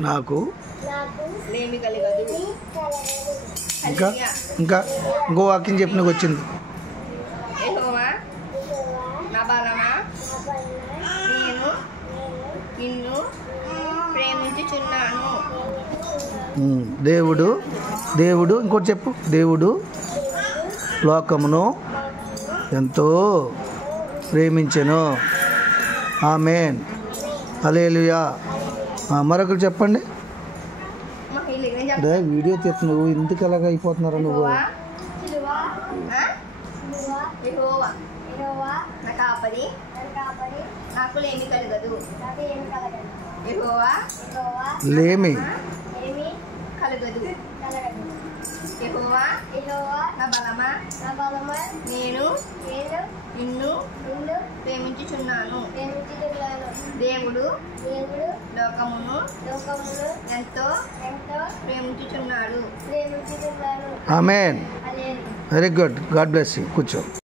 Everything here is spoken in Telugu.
నాకు లేమి కలగదు. ఇంకా ఇంకా ఇంకో వాక్యం చెప్పి నాకు వచ్చింది. యెహోవా నా బలమా, నేను నిన్ను ప్రేమించుచున్నాను. దేవుడు దేవుడు ఇంకోటి చెప్పు. దేవుడు లోకమును ఎంతో ప్రేమించెను. ఆమేన్. హల్లెలూయా. మరొకరు చెప్పండి. వీడియో తీస్తున్నావు, ఎందుకు అలాగ అయిపోతున్నారా నువ్వు? నా కాపరి, నాకు లేమి కలగదు. యెహోవా లేమి కలగదు. యెహోవా నా బలమా, నేను నిన్ను ప్రేమించుచున్నాను. దేవుడు లోకమును ఎంతో ప్రేమించుచున్నాడు. ఆమేన్. Very good. God bless you. కూర్చో.